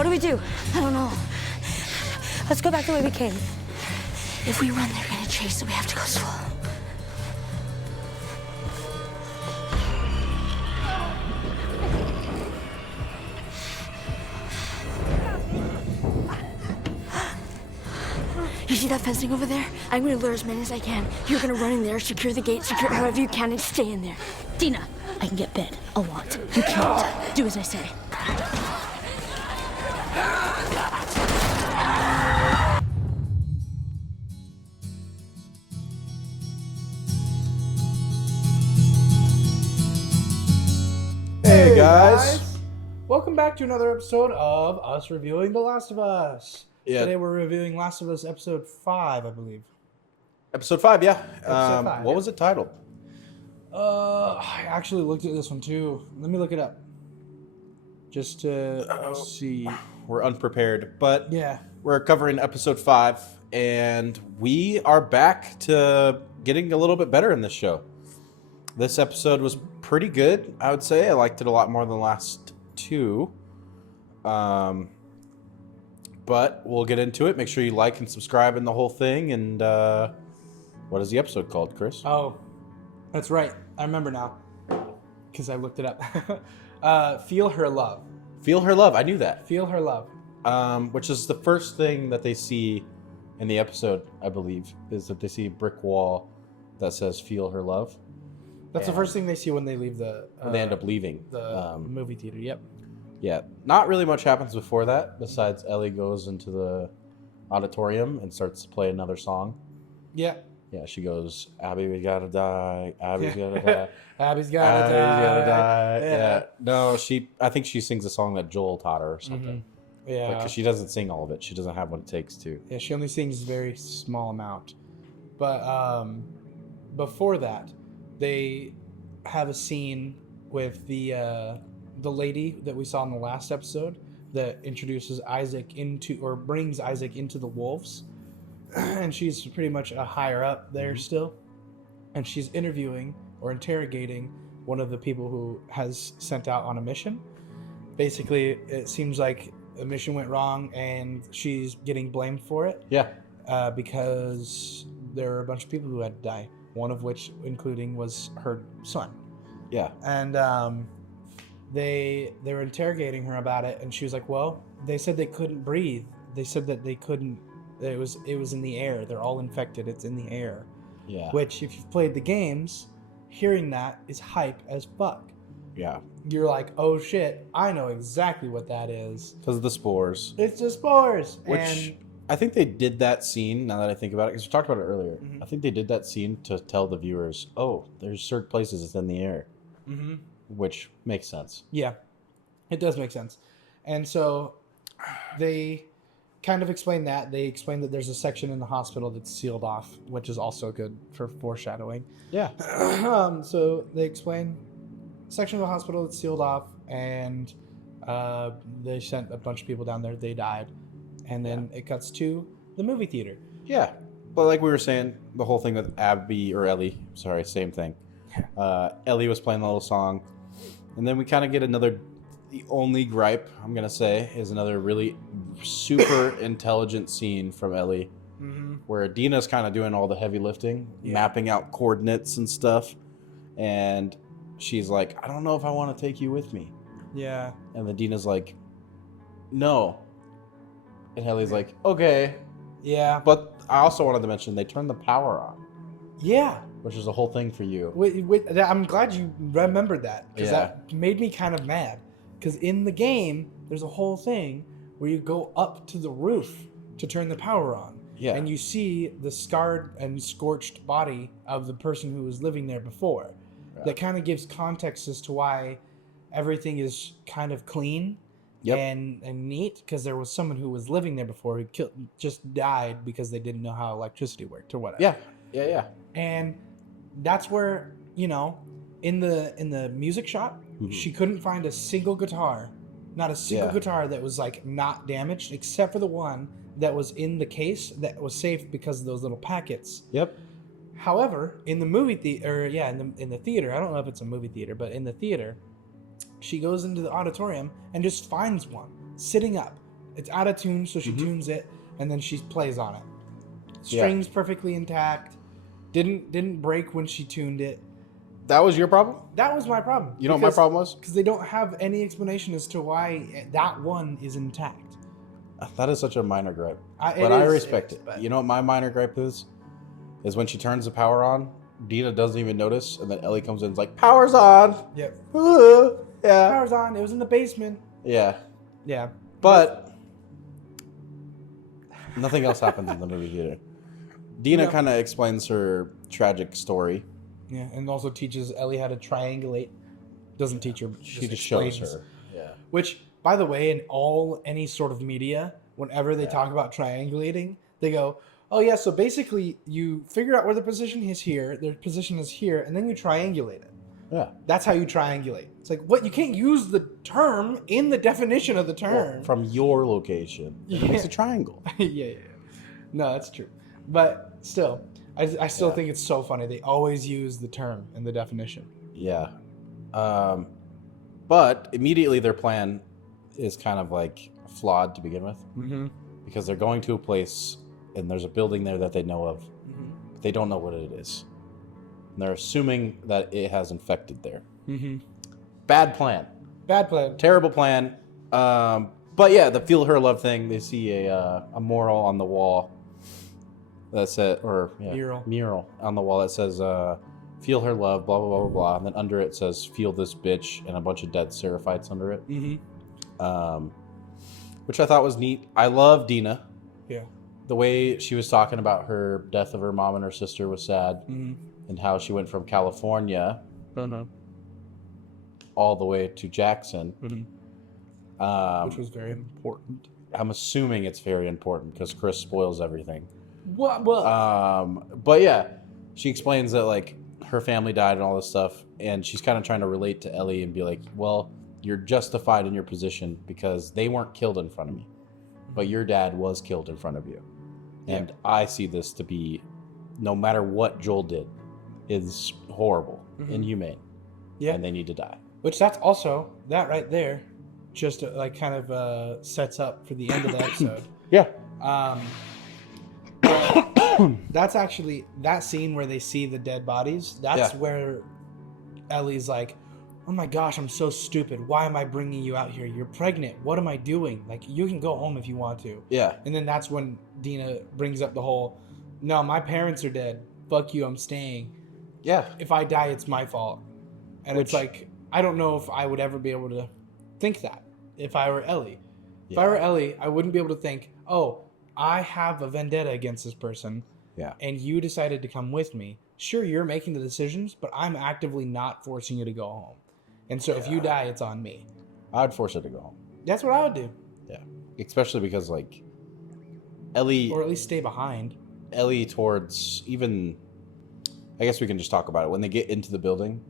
What do we do? I don't know. Let's go back the way we came. If we run, they're gonna chase, so we have to go slow. You see that fencing over there? I'm gonna lure as many as I can. You're gonna run in there, secure the gate, secure however you can, and stay in there. Dina, I can get bed a lot. You can't. Do as I say. Hey guys! Welcome back to another episode of us reviewing The Last of Us. Yeah. Today we're reviewing Last of Us episode 5, I believe. Episode 5, yeah. Episode 5, what yeah. was it titled? I actually looked at this one too. Let me look it up. Just to see. We're unprepared, but Yeah. we're covering episode 5, and we are back to getting a little bit better in this show. This episode was pretty good, I would say. I liked it a lot more than the last two. But we'll get into it. Make sure you like and subscribe and the whole thing. And what is the episode called, Chris? Oh, that's right. I remember now. Because I looked it up. Feel Her Love. Feel Her Love. I knew that. Feel Her Love. Which is the first thing that they see in the episode, I believe, is that they see a brick wall that says "Feel Her Love." That's the first thing they see when they leave the... And they end up leaving. The movie theater, yep. Yeah, not really much happens before that, besides Ellie goes into the auditorium and starts to play another song. Yeah. Yeah, she goes, "Abby, we gotta die. Abby's gotta die. Abby's gotta die. Yeah. No, I think she sings a song that Joel taught her or something. Yeah. Because she doesn't sing all of it. She doesn't have what it takes to. Yeah, she only sings a very small amount. But before that, they have a scene with the lady that we saw in the last episode that introduces Isaac into, or brings Isaac into the wolves. And she's pretty much a higher up there still. And she's interviewing or interrogating one of the people who has sent out on a mission. Basically, it seems like a mission went wrong and she's getting blamed for it. Yeah. Because there are a bunch of people who had to die. One of which, including, was her son. Yeah. And they were interrogating her about it, and she was like, "Well, they said they couldn't breathe. They said that they couldn't. It was in the air. They're all infected. It's in the air." Yeah. Which, if you've played the games, hearing that is hype as fuck. Yeah. You're like, "Oh shit! I know exactly what that is. Because of the spores. It's the spores." Which and I think they did that scene, now that I think about it, because we talked about it earlier. Mhm. I think they did that scene to tell the viewers, oh, there's certain places it's in the air. mm-hmm. Which makes sense. Yeah, it does make sense. And so they kind of explain that. They explain that there's a section in the hospital that's sealed off, which is also good for foreshadowing. Yeah. So they explain section of the hospital that's sealed off, and they sent a bunch of people down there. They died. And then it cuts to the movie theater. Yeah. But like we were saying, the whole thing with Abby or Ellie, sorry, same thing. Ellie was playing the little song. And then we kind of get the only gripe, I'm going to say, is another really super intelligent scene from Ellie. Mm-hmm. Where Dina's kind of doing all the heavy lifting, Yeah. mapping out coordinates and stuff. And she's like, I don't know if I want to take you with me. Yeah. And then Dina's like, no. And Ellie's like, okay. Yeah. But I also wanted to mention they turned the power on, Yeah. which is a whole thing for you. Wait, I'm glad you remembered that, because Yeah. that made me kind of mad. Because in the game, there's a whole thing where you go up to the roof to turn the power on. Yeah. And you see the scarred and scorched body of the person who was living there before. Yeah. That kind of gives context as to why everything is kind of clean. Yep. And neat, because there was someone who was living there before who just died because they didn't know how electricity worked or whatever. Yeah. And that's where, in the music shop, Mhm. she couldn't find a single guitar, not a single guitar that was like not damaged, except for the one that was in the case that was safe because of those little packets. Yep. However, in the movie theater, in the theater, I don't know if it's a movie theater, but in the theater, she goes into the auditorium and just finds one sitting up It's out of tune, so she tunes it, and then she plays on it. Strings perfectly intact. Didn't break when she tuned it. That was your problem? That was my problem. You know what my problem was? Because they don't have any explanation as to why that one is intact. That is such a minor gripe. I respect it. But... You know what my minor gripe is? Is when she turns the power on, Dina doesn't even notice, and then Ellie comes in and is like, power's on! Yep. Yeah. Power's on. It was in the basement. Yeah. Yeah. But nothing else happens in the movie theater. Dina kind of explains her tragic story. Yeah, and also teaches Ellie how to triangulate. Doesn't teach her. She just shows her. Yeah. Which, by the way, in any sort of media, whenever they talk about triangulating, they go, oh yeah, so basically you figure out where the position is here, their position is here, and then you triangulate it. Yeah. That's how you triangulate. It's like, what? You can't use the term in the definition of the term. Well, from your location. It makes a triangle. yeah. No, that's true. But still, I still think it's so funny. They always use the term in the definition. Yeah. But immediately their plan is kind of like flawed to begin with. Mm-hmm. Because they're going to a place and there's a building there that they know of. Mm-hmm. But they don't know what it is. And they're assuming that it has infected there. Mm-hmm. Bad plan. Terrible plan. But yeah, the feel her love thing, they see a mural on the wall. That's it, mural on the wall that says, feel her love, blah, blah, blah, blah, blah. And then under it says, feel this bitch, and a bunch of dead seraphites under it. Mm-hmm. Which I thought was neat. I love Dina. Yeah. The way she was talking about her death of her mom and her sister was sad. Mm-hmm. And how she went from California all the way to Jackson. Mm-hmm. Which was very important. I'm assuming it's very important because Chris spoils everything. What? But yeah, she explains that like her family died and all this stuff, and she's kind of trying to relate to Ellie and be like, well, you're justified in your position because they weren't killed in front of me, but your dad was killed in front of you. And I see this to be, no matter what Joel did, is horrible, inhumane, and they need to die. Which that's also, that right there, just like kind of sets up for the end of the episode. Yeah. That's actually, that scene where they see the dead bodies, that's where Ellie's like, oh my gosh, I'm so stupid. Why am I bringing you out here? You're pregnant. What am I doing? Like, you can go home if you want to. Yeah. And then that's when Dina brings up the whole, no, my parents are dead. Fuck you, I'm staying. Yeah. If I die, it's my fault. And it's like, I don't know if I would ever be able to think that if I were Ellie. If I were Ellie, I wouldn't be able to think, oh, I have a vendetta against this person. Yeah. And you decided to come with me. Sure, you're making the decisions, but I'm actively not forcing you to go home. And so if you die, it's on me. I'd force her to go home. That's what I would do. Yeah. Especially because, like, Ellie... Or at least stay behind. Ellie towards even... I guess we can just talk about it. When they get into the building,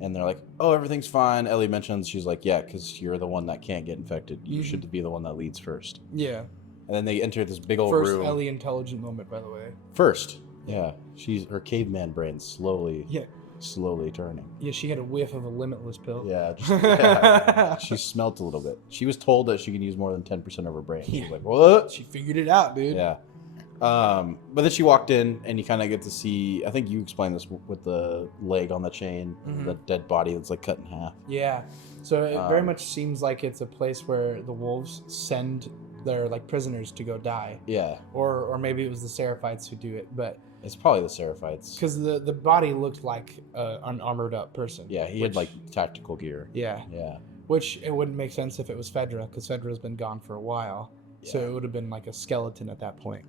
and they're like, oh, everything's fine. Ellie mentions, she's like, yeah, because you're the one that can't get infected. You should be the one that leads first. Yeah. And then they enter this big old room. First Ellie intelligent moment, by the way. First. Yeah. Her caveman brain slowly turning. Yeah, she had a whiff of a limitless pill. Yeah. She smelt a little bit. She was told that she could use more than 10% of her brain. She was like, what? She figured it out, dude. Yeah. But then she walked in, and you kind of get to see, I think you explained this with the leg on the chain, the dead body that's like cut in half. Yeah. So it very much seems like it's a place where the wolves send their like prisoners to go die. Yeah. Or maybe it was the Seraphites who do it, but it's probably the Seraphites. Because the body looked like an armored up person. Yeah, he had like tactical gear. Yeah. Yeah. Which it wouldn't make sense if it was Fedra, because Fedra's been gone for a while. Yeah. So it would have been like a skeleton at that point.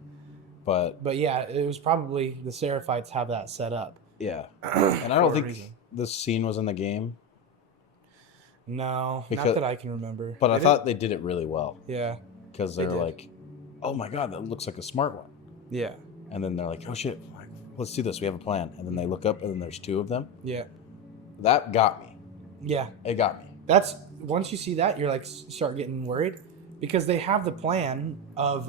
But yeah, it was probably the Seraphites have that set up. Yeah. And I don't think this scene was in the game. No, not that I can remember. But I thought they did it really well. Yeah. Because they're like, oh my God, that looks like a smart one. Yeah. And then they're like, oh shit, let's do this. We have a plan. And then they look up and then there's two of them. Yeah. That got me. Yeah. It got me. That's, once you see that, you're like, start getting worried. Because they have the plan of,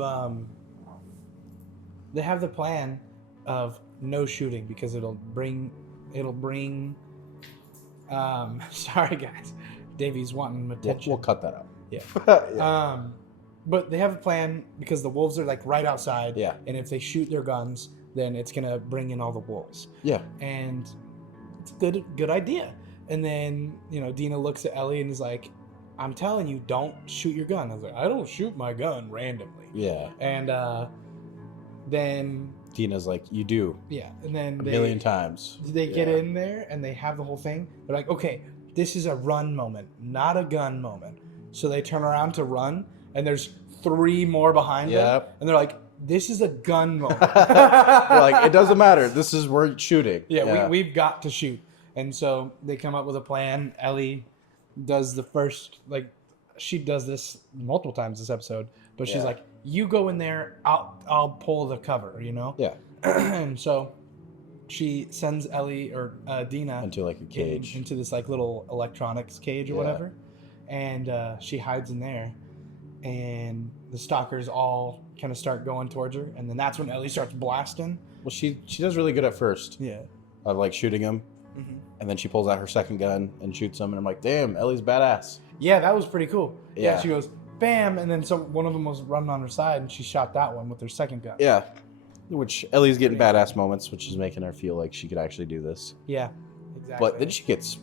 no shooting because it'll bring, sorry guys. Davey's wanting attention. We'll cut that out. Yeah. but they have a plan because the wolves are like right outside. Yeah. And if they shoot their guns, then it's gonna bring in all the wolves. Yeah. And it's a good idea. And then, you know, Dina looks at Ellie and is like, I'm telling you, don't shoot your gun. I was like, I don't shoot my gun randomly. Yeah. And then Dina's like, you do. yeah, and then A million times. they get in there and they have the whole thing. They're like, okay, this is a run moment, not a gun moment. So they turn around to run, and there's 3 more behind them, and they're like, this is a gun moment. Like, it doesn't matter. This is we're shooting. Yeah, we've got to shoot. And so they come up with a plan. Ellie does the first, like, she does this multiple times this episode, but she's like, you go in there, I'll pull the cover, you know? Yeah. And so she sends Ellie or Dina Into like a cage. into this like little electronics cage or whatever, and she hides in there, and the stalkers all kind of start going towards her, and then that's when Ellie starts blasting. Well, she does really good at first. Yeah. Of like shooting him, and then she pulls out her second gun and shoots him, and I'm like, damn, Ellie's badass. Yeah, that was pretty cool. Yeah. She goes bam, and then one of them was running on her side, and she shot that one with her second gun. Yeah. Which Ellie's getting badass moments, which is making her feel like she could actually do this. Yeah, exactly. But then she gets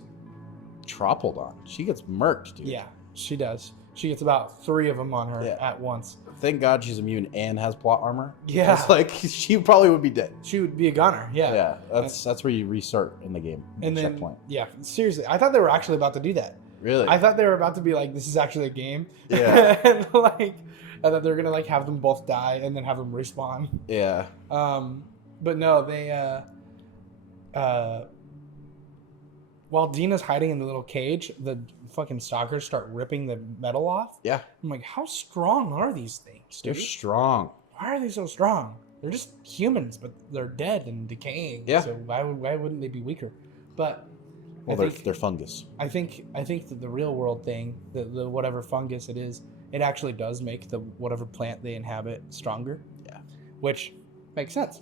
trampled on. She gets murked, dude. Yeah, she does. She gets about 3 of them on her Yeah. at once. Thank God she's immune and has plot armor. Yeah. It's like she probably would be dead. She would be a gunner. Yeah. Yeah. That's where you restart in the game. And then, checkpoint. yeah, seriously, I thought they were actually about to do that. Really? I thought they were about to be like, this is actually a game. Yeah. And like, I thought they were gonna like have them both die and then have them respawn. Yeah. But no, they while Dina's hiding in the little cage, the fucking stalkers start ripping the metal off. Yeah. I'm like, how strong are these things, They're dude? strong. Why are they so strong? They're just humans, but they're dead and decaying. Yeah. So why wouldn't they be weaker? But Well, they're fungus. I think that the real world thing, the whatever fungus it is, it actually does make the whatever plant they inhabit stronger. Yeah. Which makes sense.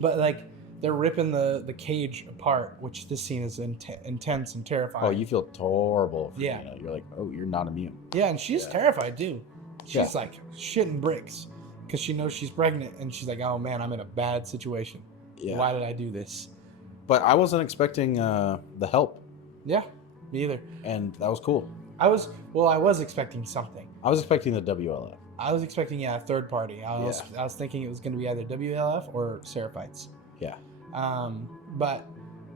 But like they're ripping the cage apart, which this scene is intense and terrifying. Oh, you feel horrible. For Yeah. Dina. You're like, oh, you're not immune. Yeah, and she's terrified too. She's Yeah. like shitting bricks because she knows she's pregnant, and she's like, oh man, I'm in a bad situation. Yeah. Why did I do this? But I wasn't expecting the help, Yeah, me either. and that was cool. I was expecting something. I was expecting the WLF. I was expecting a third party. I was thinking it was going to be either WLF or Seraphites. Yeah. But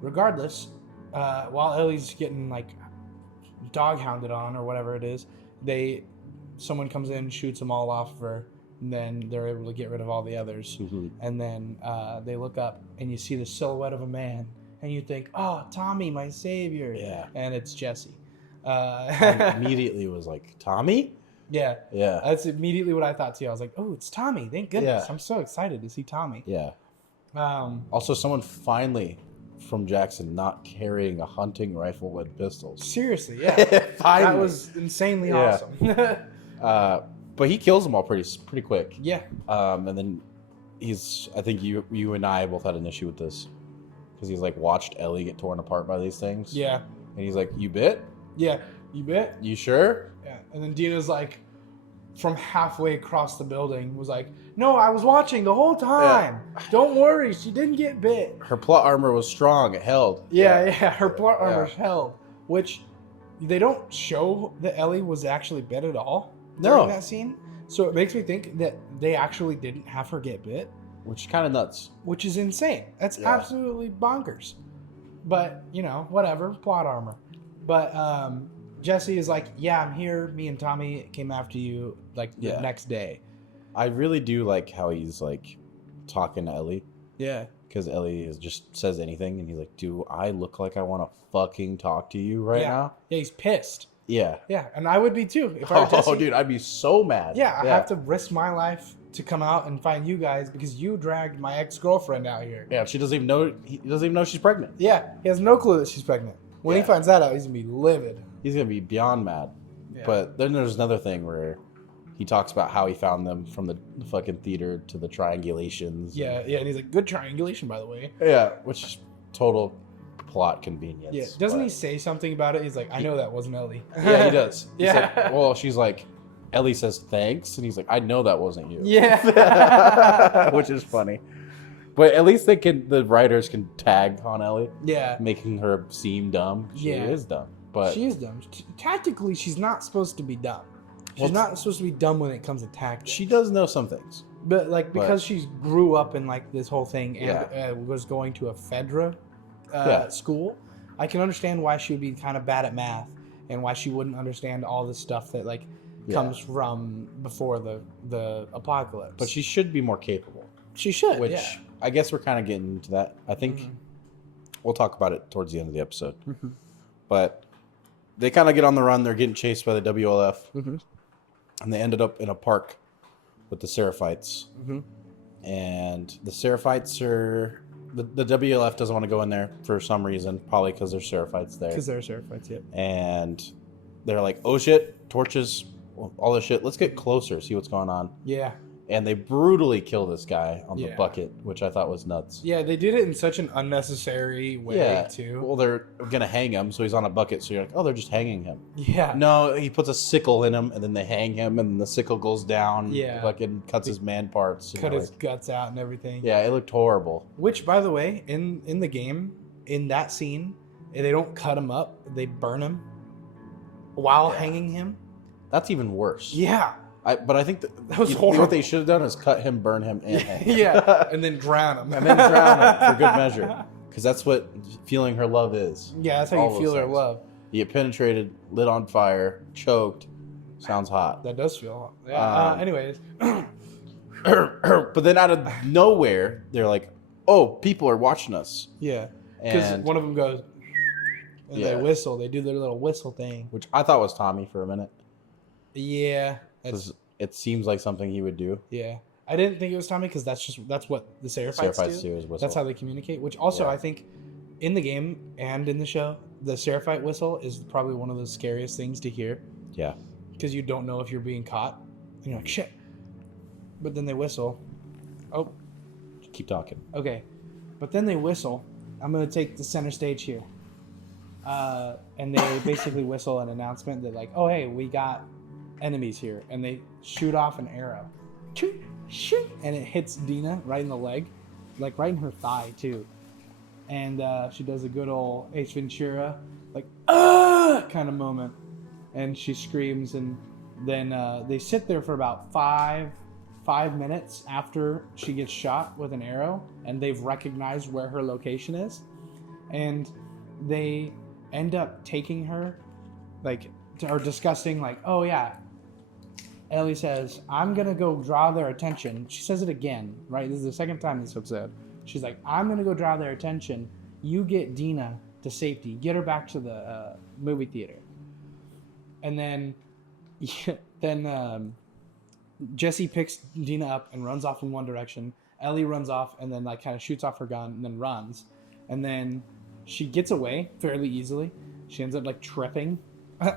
regardless, while Ellie's getting like dog hounded on or whatever it is, someone comes in, shoots them all off of her, and then they're able to get rid of all the others. Mm-hmm. And then they look up and you see the silhouette of a man, and you think, oh, Tommy, my savior. Yeah. And it's Jesse. I immediately was like, Tommy? Yeah. Yeah. That's immediately what I thought too. I was like, oh, it's Tommy. Thank goodness. Yeah. I'm so excited to see Tommy. Yeah. Also, someone finally from Jackson not carrying a hunting rifle and pistols. Seriously, yeah. Finally. That was insanely Yeah. awesome. But he kills them all pretty quick. Yeah. And then I think you and I both had an issue with this because he's like watched Ellie get torn apart by these things. Yeah. And he's like, you bit? Yeah. You bet. You sure? Yeah. And then Dina's like, from halfway across the building, was like, no, I was watching the whole time. Yeah. Don't worry, she didn't get bit. Her plot armor was strong. It held. Yeah. Her plot armor's held. Which they don't show that Ellie was actually bit at all during that scene. So it makes me think that they actually didn't have her get bit. Which is kind of nuts. Which is insane. That's absolutely bonkers. But, whatever. Plot armor. But Jesse is like, yeah, I'm here. Me and Tommy came after you like the next day. I really do like how he's like talking to Ellie. Yeah. Because Ellie just says anything and he's like, do I look like I want to fucking talk to you right now? Yeah, he's pissed. Yeah. Yeah, and I would be too. If I were Jesse, dude, I'd be so mad. Yeah, I have to risk my life to come out and find you guys because you dragged my ex-girlfriend out here. Yeah, she doesn't even know. He doesn't even know she's pregnant. Yeah, he has no clue that she's pregnant. When he finds that out, he's gonna be livid. He's gonna be beyond mad. Yeah. But then there's another thing where he talks about how he found them from the fucking theater to the triangulations. Yeah, and he's like, good triangulation, by the way. Yeah, which is total plot convenience. Yeah, doesn't he say something about it? He's like, I know that wasn't Ellie. Yeah, he does. He's Yeah. like, well, she's like, Ellie says thanks, and he's like, I know that wasn't you. Yeah. Which is funny. But at least the writers can tag on Ellie. Yeah. Making her seem dumb. She is dumb. But she is dumb. Tactically, she's not supposed to be dumb. She's not supposed to be dumb when it comes to tactics. she does know some things. But like because she grew up in like this whole thing and was going to a Fedra school, I can understand why she would be kind of bad at math and why she wouldn't understand all the stuff that like comes from before the apocalypse. But she should be more capable. She should, Which I guess we're kind of getting into that. I think we'll talk about it towards the end of the episode. Mm-hmm. But they kind of get on the run. They're getting chased by the WLF. Mm-hmm. And they ended up in a park with the Seraphites. Mm-hmm. And the Seraphites are... The WLF doesn't want to go in there for some reason. Probably because there's Seraphites there. Because there are Seraphites, yeah. And they're like, oh shit, torches, all this shit. Let's get closer, see what's going on. Yeah. And they brutally kill this guy on the Yeah. bucket, which I thought was nuts. Yeah, they did it in such an unnecessary way, too. Well, they're going to hang him, so he's on a bucket. So you're like, oh, they're just hanging him. Yeah. No, he puts a sickle in him, and then they hang him, and the sickle goes down. Yeah. Fucking cuts his man parts. Cut his guts out and everything. Yeah, it looked horrible. Which, by the way, in the game, in that scene, they don't cut him up. They burn him while hanging him. That's even worse. Yeah. But I think That was you know horrible. what they should have done is cut him, burn him, and hang him. Yeah. And then drown him. And then drown him for good measure. Because that's what feeling her love is. Yeah, that's how All you feel those her things. love. You get penetrated, lit on fire, choked. Sounds hot. That does feel. Yeah. Anyways. But then out of nowhere, they're like, oh, people are watching us. Yeah. Because And one of them goes, and Yeah. they whistle. They do their little whistle thing. which I thought was Tommy for a minute. Yeah. Because it seems like something he would do. Yeah. I didn't think it was Tommy because that's what the Seraphites Seraphites do. do is whistle. That's how they communicate. Which also, Yeah. I think, in the game and in the show, the Seraphite whistle is probably one of the scariest things to hear Yeah. because you don't know if you're being caught. And you're like, shit. But then they whistle. Oh, Keep talking. okay. But then they whistle. I'm going to take the center stage here. And they basically whistle an announcement that like, oh, hey, we got enemies here. And they shoot off an arrow. Shoot, shoot. And it hits Dina right in the leg. Like right in her thigh, too. And she does a good old Ace Ventura, like, kind of moment. And she screams. And then they sit there for about five minutes after she gets shot with an arrow. And they've recognized where her location is. And they end up taking her, like, or discussing, like, oh, yeah. Ellie says, I'm going to go draw their attention. She says it again, right? This is the second time this episode. She's like, I'm going to go draw their attention. You get Dina to safety. Get her back to the movie theater. And then, Jesse picks Dina up and runs off in one direction. Ellie runs off and then, like, kind of shoots off her gun and then runs. And then she gets away fairly easily. She ends up, like, tripping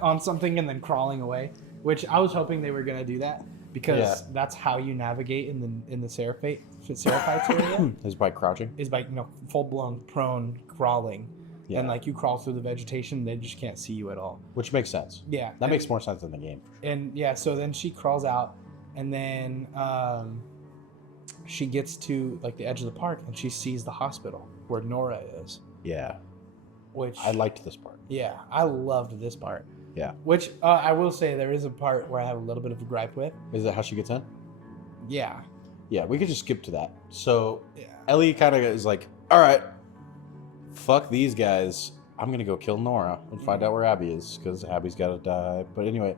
on something and then crawling away. Which I was hoping they were gonna do that because that's how you navigate in the Seraphites area. Is by crouching? Is by full blown prone crawling, Yeah. and like you crawl through the vegetation, they just can't see you at all. Which makes sense. Yeah, That makes more sense in the game. And yeah, so then she crawls out, and then she gets to like the edge of the park, and she sees the hospital where Nora is. Yeah. Which I liked this part. Yeah, I loved this part. Yeah. Which I will say there is a part where I have a little bit of a gripe with. Is that how she gets in? Yeah. Yeah, we could just skip to that. So Yeah. Ellie kind of is like, all right, fuck these guys. I'm going to go kill Nora and find out where Abby is because Abby's got to die. But anyway,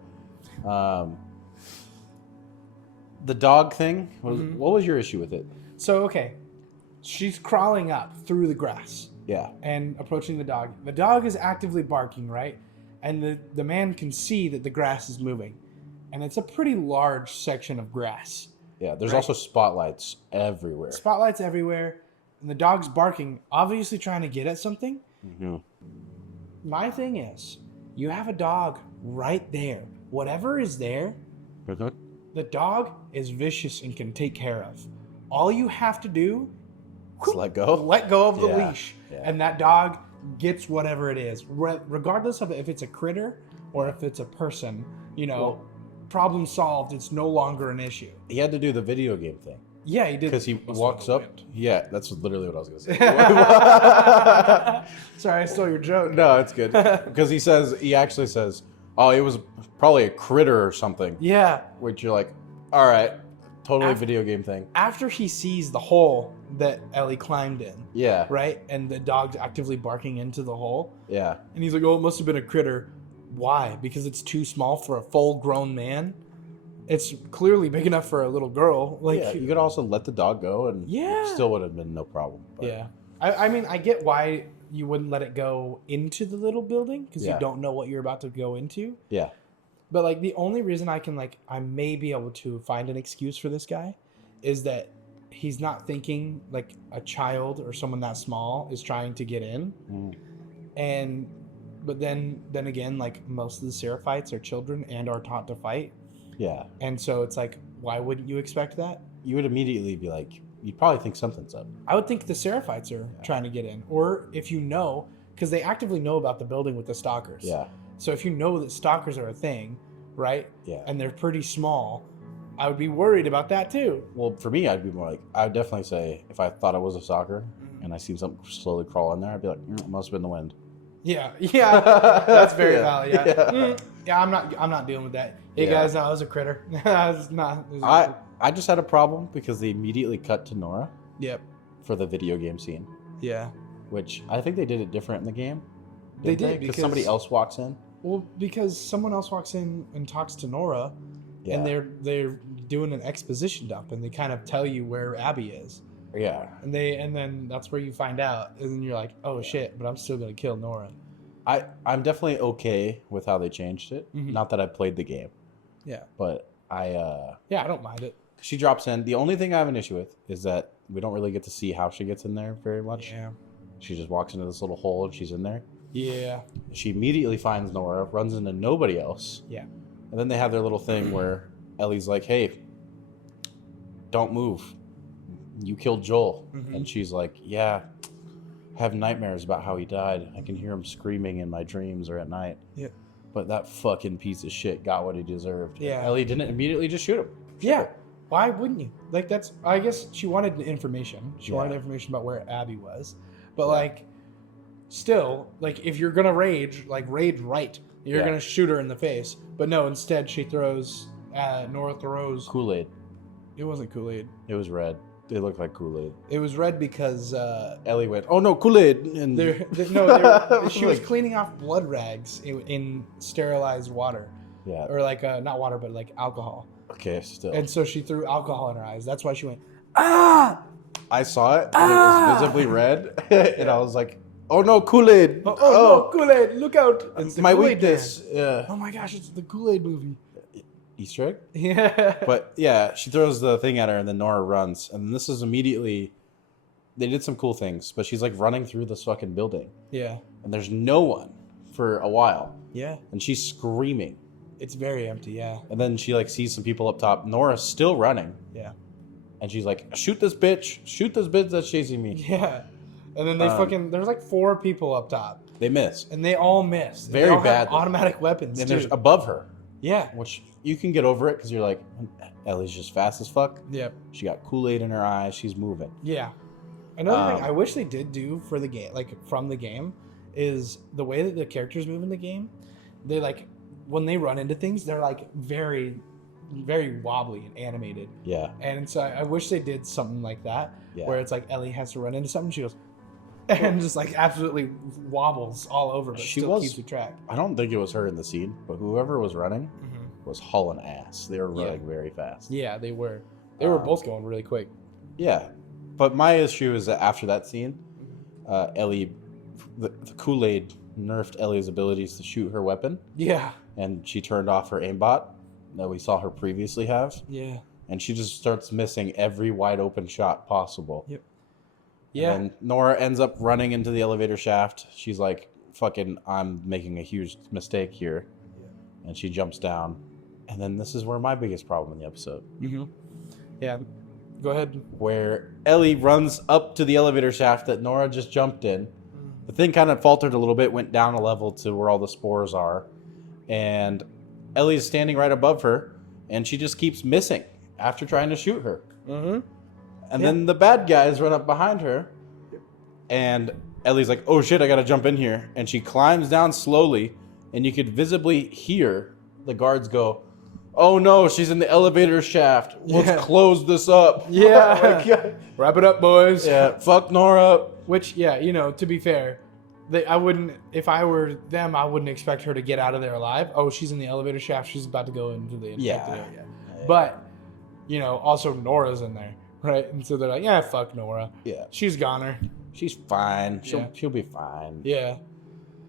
the dog thing, what was your issue with it? So, okay. She's crawling up through the grass Yeah. and approaching the dog. The dog is actively barking, right? And the man can see that the grass is moving. And it's a pretty large section of grass. Yeah, there's Right. also spotlights everywhere. Spotlights everywhere. And the dog's barking, obviously trying to get at something. Mm-hmm. My thing is, you have a dog right there. Whatever is there, the dog is vicious and can take care of. All you have to do, Just let go. let go of the Yeah, leash. yeah. And that dog gets whatever it is. Regardless of if it's a critter or if it's a person, problem solved. It's no longer an issue. He had to do the video game thing. Yeah, he did. Because he walks up. Yeah, that's literally what I was going to say. Sorry, I stole your joke. No, it's good. Because he actually says, oh, it was probably a critter or something. Yeah. Which you're like, all right, totally video game thing. After he sees the hole that Ellie climbed in. Yeah. Right? And the dog's actively barking into the hole. Yeah. And he's like, oh, it must have been a critter. Why? Because it's too small for a full-grown man? It's clearly big enough for a little girl. Like, yeah, you could also let the dog go and it still would have been no problem. But. Yeah. I mean, I get why you wouldn't let it go into the little building because you don't know what you're about to go into. Yeah. But, like, the only reason I may be able to find an excuse for this guy is that he's not thinking like a child or someone that small is trying to get in. But then again, like, most of the Seraphites are children and are taught to fight. Yeah. And so it's like, why wouldn't you expect that? You would immediately be like, you'd probably think something's up. I would think the Seraphites are trying to get in. Or if you know, because they actively know about the building with the stalkers. Yeah. So if you know that stalkers are a thing, right? Yeah. And they're pretty small, I would be worried about that too. Well, for me, I'd be more like, I would definitely say if I thought it was a stalker and I seen something slowly crawl in there, I'd be like, it must have been the wind. Yeah, that's very valid. Yeah, I'm not dealing with that. Hey guys, no, I was a critter. I just had a problem because they immediately cut to Nora. Yep. For the video game scene. Yeah. Which I think they did it different in the game. They did because somebody else walks in. Well, because someone else walks in and talks to Nora, and they're doing an exposition dump, and they kind of tell you where Abby is. Yeah. And then that's where you find out, and then you're like, oh shit, but I'm still gonna kill Nora. I'm definitely okay with how they changed it. Not that I played the game. Yeah. But I don't mind it. She drops in. The only thing I have an issue with is that we don't really get to see how she gets in there very much. Yeah. She just walks into this little hole and she's in there. Yeah. She immediately finds Nora, runs into nobody else. Yeah. And then they have their little thing where Ellie's like, hey, don't move. You killed Joel. And she's like, yeah, I have nightmares about how he died. I can hear him screaming in my dreams or at night. Yeah. But that fucking piece of shit got what he deserved. Yeah. Ellie didn't immediately just shoot him. Yeah. Why wouldn't you? Like, I guess she wanted information. She wanted information about where Abby was. But, like, still, like, if you're going to rage right. You're going to shoot her in the face. But no, instead she Nora throws... Kool-Aid. It wasn't Kool-Aid. It was red. It looked like Kool-Aid. It was red because... Ellie went, oh no, Kool-Aid! And she was cleaning off blood rags in sterilized water. Yeah. Or, like, not water, but, like, alcohol. Okay, still. And so she threw alcohol in her eyes. That's why she went, ah! I saw it, and it was visibly red, and I was like, oh no, Kool-Aid! Oh no, Kool-Aid, look out! It's my Kool-Aid weakness. Man. Yeah. Oh my gosh, it's the Kool-Aid movie. Easter egg? Yeah. But yeah, she throws the thing at her, and then Nora runs. And this is immediately... They did some cool things, but she's like running through this fucking building. Yeah. And there's no one for a while. Yeah. And she's screaming. It's very empty, yeah. And then she like sees some people up top. Nora's still running. Yeah. And she's like, shoot this bitch. Shoot this bitch that's chasing me. Yeah. And then they there's like 4 people up top. They miss. And they all miss. Very they all badly. have automatic weapons, And too. there's above her. Yeah. Which you can get over it because you're like, Ellie's just fast as fuck. Yep. She got Kool-Aid in her eyes. She's moving. Yeah. Another thing I wish they did do for the game, like from the game, is the way that the characters move in the game. They like, when they run into things, they're like very, very wobbly and animated. Yeah. And so I wish they did something like that, where it's like Ellie has to run into something, she goes, and just like absolutely wobbles all over, but still keeps the track. I don't think it was her in the scene, but whoever was running was hauling ass. They were running very fast. Yeah, they were. They were both going really quick. Yeah. But my issue is that after that scene, Ellie, the Kool-Aid nerfed Ellie's abilities to shoot her weapon. Yeah. And she turned off her aimbot that we saw her previously have. Yeah. And she just starts missing every wide open shot possible. Yep. Yeah. And Nora ends up running into the elevator shaft. She's like, fucking, I'm making a huge mistake here. Yeah. And she jumps down. And then this is where my biggest problem in the episode. Yeah. Go ahead. Where Ellie runs up to the elevator shaft that Nora just jumped in. The thing kind of faltered a little bit, went down a level to where all the spores are. And Ellie is standing right above her. and she just keeps missing after trying to shoot her. Mm-hmm. And then the bad guys run up behind her, and Ellie's like, "Oh shit, I gotta jump in here." And she climbs down slowly, and you could visibly hear the guards go, "Oh no, she's in the elevator shaft. Let's close this up." Yeah. Oh my God. Wrap it up, boys. Yeah, fuck Nora. Which, yeah, you know, to be fair, I wouldn't, if I were them, I wouldn't expect her to get out of there alive. Oh, she's in the elevator shaft. She's about to go into the infected area. But, you know, also Nora's in there, right? And so they're like, yeah, fuck Nora. Yeah. She's goner. She's fine. Yeah. She'll be fine. Yeah.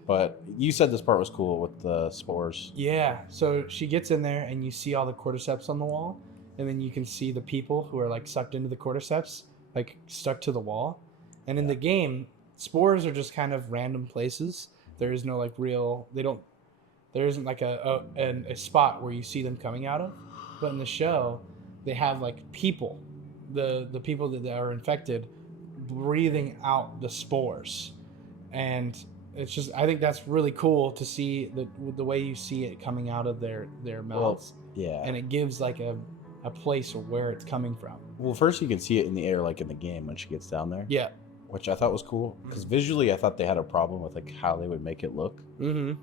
But you said this part was cool with the spores. Yeah. So she gets in there and you see all the cordyceps on the wall. And then you can see the people who are like sucked into the cordyceps, like stuck to the wall. And in the game, spores are just kind of random places. There is no like real, there isn't like a spot where you see them coming out of. But in the show, they have like people, the people that are infected, breathing out the spores. And it's just, I think that's really cool to see the way you see it coming out of their mouths. Well, yeah. And it gives like a place where it's coming from. Well, first you can see it in the air, like in the game when she gets down there. Yeah. Which I thought was cool. Because visually I thought they had a problem with like how they would make it look. Mm-hmm.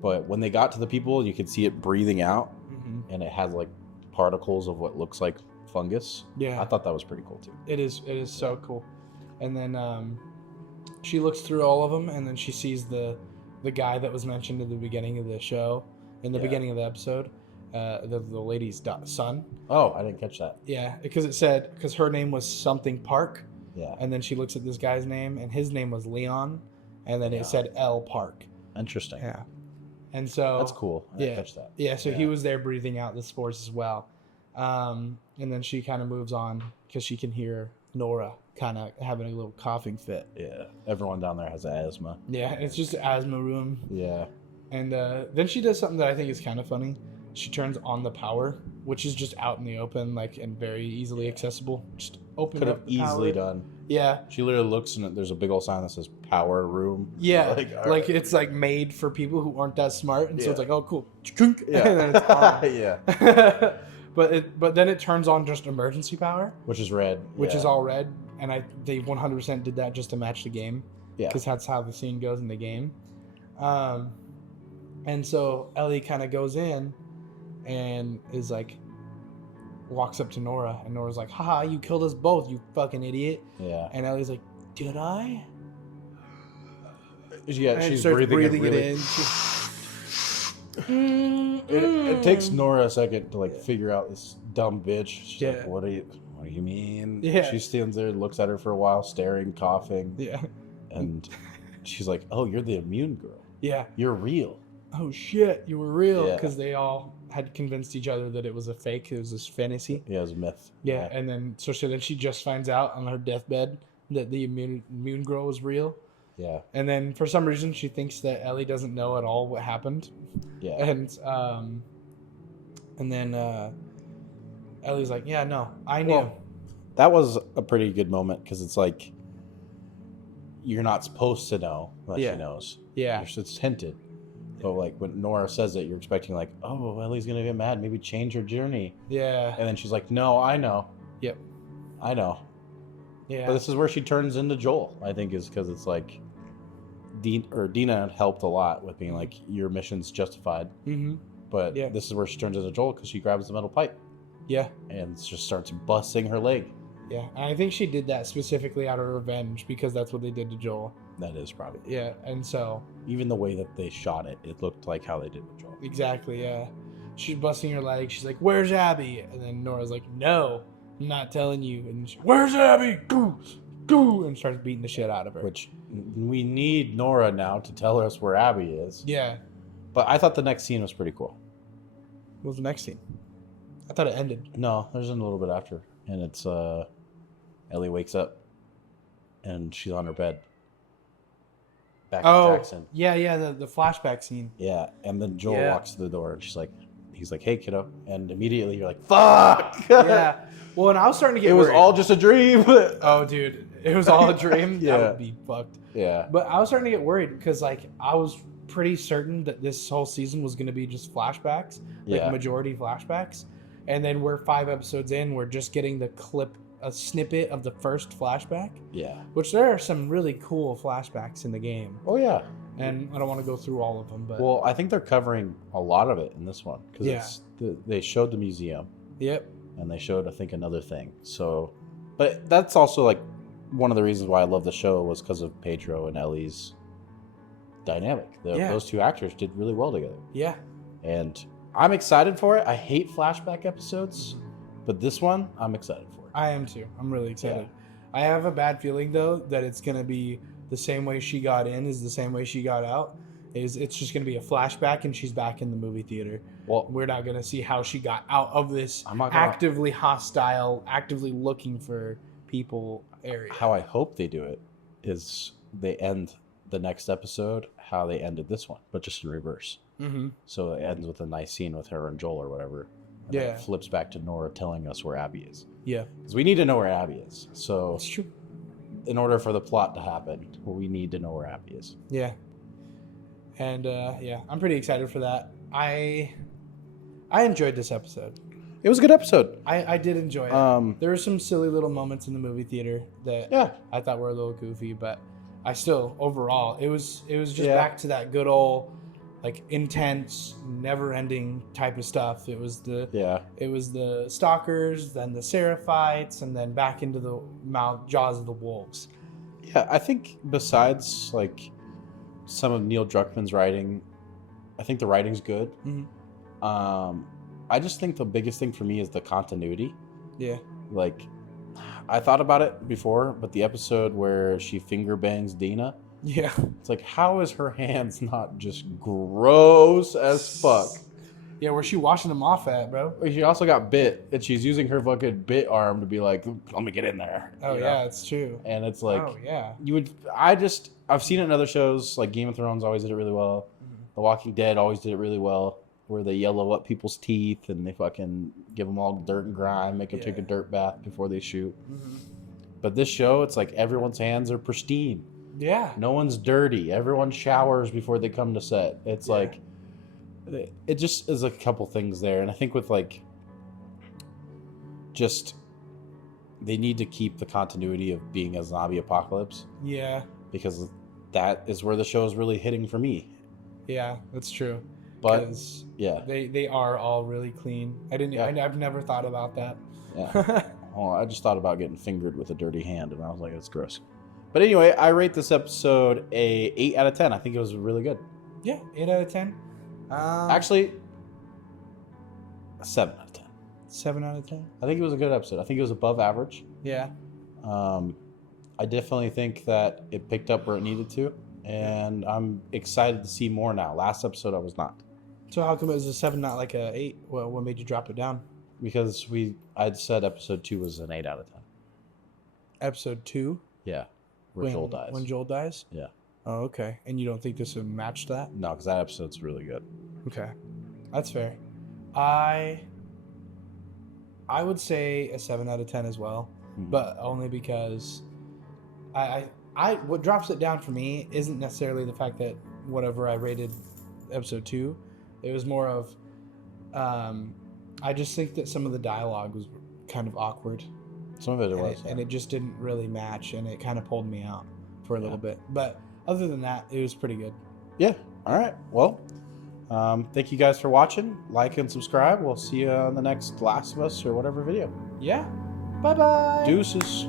But when they got to the people, you could see it breathing out. Mm-hmm. And it had like particles of what looks like fungus. Yeah. I thought that was pretty cool too. It is so cool. And then she looks through all of them, and then she sees the guy that was mentioned at the beginning of the show, in the beginning of the episode, the lady's son. Oh, I didn't catch that. Yeah, because her name was something Park. Yeah. And then she looks at this guy's name, and his name was Leon, and then it said L Park. Interesting. Yeah. And so that's cool. I didn't catch that. Yeah, so he was there breathing out the spores as well. And then she kind of moves on because she can hear Nora kind of having a little coughing fit. Yeah. Everyone down there has asthma. Yeah, it's just an asthma room. Yeah. And then she does something that I think is kind of funny. She turns on the power, which is just out in the open, like, and very easily accessible. Just open Could up have the power. easily done. Yeah. She literally looks and there's a big old sign that says power room. Yeah. Like it's like made for people who aren't that smart. And so it's like, oh, cool. Yeah. And then it's on. Yeah. But then it turns on just emergency power. Which is red. Which is all red. And they 100% did that just to match the game. Yeah. Because that's how the scene goes in the game. And so Ellie kind of goes in and is like, walks up to Nora, and Nora's like, haha, you killed us both, you fucking idiot. Yeah. And Ellie's like, did I? Yeah, And she's starts breathing it in. It takes Nora a second to like figure out this dumb bitch. She's Yeah. like, what do you mean? Yeah. She stands there, looks at her for a while, staring, coughing. Yeah. And she's like, oh, you're the immune girl. Yeah. You're real. Oh shit, you were real. Yeah. Because they all had convinced each other that it was a fake, it was this fantasy. Yeah, it was a myth. Yeah, and then then she just finds out on her deathbed that the immune girl was real. Yeah. And then for some reason she thinks that Ellie doesn't know at all what happened. Yeah. And then Ellie's like, yeah, no, I knew. Well, that was a pretty good moment because it's like you're not supposed to know that she knows. Yeah. It's hinted. But like when Nora says it, you're expecting like, oh, Ellie's gonna get mad, maybe change her journey. Yeah. And then she's like, no, I know. Yep. I know. Yeah. But this is where she turns into Joel, I think, is because it's like Dina helped a lot with being like, your mission's justified. Mm-hmm. But this is where she turns into Joel because she grabs the metal pipe. Yeah. And just starts busting her leg. Yeah. And I think she did that specifically out of revenge because that's what they did to Joel. That is probably. Yeah. And so. Even the way that they shot it, it looked like how they did with Joel. Exactly, yeah. She's busting her leg. She's like, where's Abby? And then Nora's like, no, I'm not telling you. And she, where's Abby? Go! And starts beating the shit out of her. Which we need Nora now to tell us where Abby is. Yeah. But I thought the next scene was pretty cool. What was the next scene? I thought it ended. No, there's a little bit after. And it's Ellie wakes up and she's on her bed. Back in Jackson. Yeah, the flashback scene. Yeah, and then Joel walks to the door and he's like, hey, kiddo. And immediately you're like, fuck! Yeah. Well, and I was starting to get worried. It was all just a dream. Oh, dude. It was all a dream? Yeah. That would be fucked. Yeah. But I was starting to get worried because, like, I was pretty certain that this whole season was going to be just flashbacks. Like, majority flashbacks. and then we're 5 episodes in. We're just getting a snippet of the first flashback. Yeah. Which there are some really cool flashbacks in the game. Oh yeah. And I don't want to go through all of them, but Well, I think they're covering a lot of it in this one because they showed the museum. Yep. And they showed, I think, another thing. So, but that's also like one of the reasons why I love the show was because of Pedro and Ellie's dynamic. Those 2 actors did really well together. Yeah. And I'm excited for it. I hate flashback episodes, but this one I'm excited for. I am too. I'm really excited. Yeah. I have a bad feeling though that it's gonna be the same way she got in is the same way she got out. It's just gonna be a flashback and she's back in the movie theater. Well, we're not gonna see how she got out of this I'm not gonna, actively hostile, actively looking for people area. How I hope they do it is they end the next episode how they ended this one, but just in reverse. Mm-hmm. So it ends with a nice scene with her and Joel or whatever. And Yeah. then it flips back to Nora telling us where Abby is. Yeah. Because we need to know where Abby is. So It's true. in order for the plot to happen, we need to know where Abby is. Yeah. And I'm pretty excited for that. I enjoyed this episode. It was a good episode. I did enjoy it. There were some silly little moments in the movie theater that I thought were a little goofy, but I still overall it was just back to that good old like intense, never-ending type of stuff. It was the stalkers, then the Seraphites, and then back into the jaws of the wolves. Yeah, I think besides like some of Neil Druckmann's writing, I think the writing's good. Mm-hmm. I just think the biggest thing for me is the continuity. Yeah. Like, I thought about it before, but the episode where she finger bangs Dina, yeah, it's like, how is her hands not just gross as fuck? Yeah, where's she washing them off at, bro? She also got bit, and she's using her fucking bit arm to be like, let me get in there. Oh, yeah, it's true. And it's like, oh, yeah. I've seen it in other shows, like Game of Thrones always did it really well. Mm-hmm. The Walking Dead always did it really well, where they yellow up people's teeth and they fucking give them all dirt and grime, make them take a dirt bath before they shoot. Mm-hmm. But this show, it's like everyone's hands are pristine. Yeah. No one's dirty. Everyone showers before they come to set. It's like, it just is a couple things there. And I think with like, just, they need to keep the continuity of being a zombie apocalypse. Yeah. Because that is where the show is really hitting for me. Yeah, that's true. But yeah, they are all really clean. I've never thought about that. Yeah. Well, I just thought about getting fingered with a dirty hand, and I was like, it's gross. But anyway, I rate this episode a 8 out of 10. I think it was really good. Yeah, 8 out of 10. Actually, a 7 out of 10. 7 out of 10. I think it was a good episode. I think it was above average. Yeah. I definitely think that it picked up where it needed to, and I'm excited to see more now. Last episode, I was not. So how come it was a 7, not like a 8? Well, what made you drop it down? Because I'd said episode 2 was an 8 out of 10. Episode 2? Yeah. Where Joel dies. When Joel dies? Yeah. Oh, okay. And you don't think this would match that? No, because that episode's really good. Okay. That's fair. I would say a 7 out of 10 as well, but only because what drops it down for me isn't necessarily the fact that whatever I rated episode 2, it was more of I just think that some of the dialogue was kind of awkward. Some of it was. And it just didn't really match, and it kind of pulled me out for a little bit. But other than that, it was pretty good. Yeah. All right. Well, thank you guys for watching. Like and subscribe. We'll see you on the next Last of Us or whatever video. Yeah. Bye-bye. Deuces.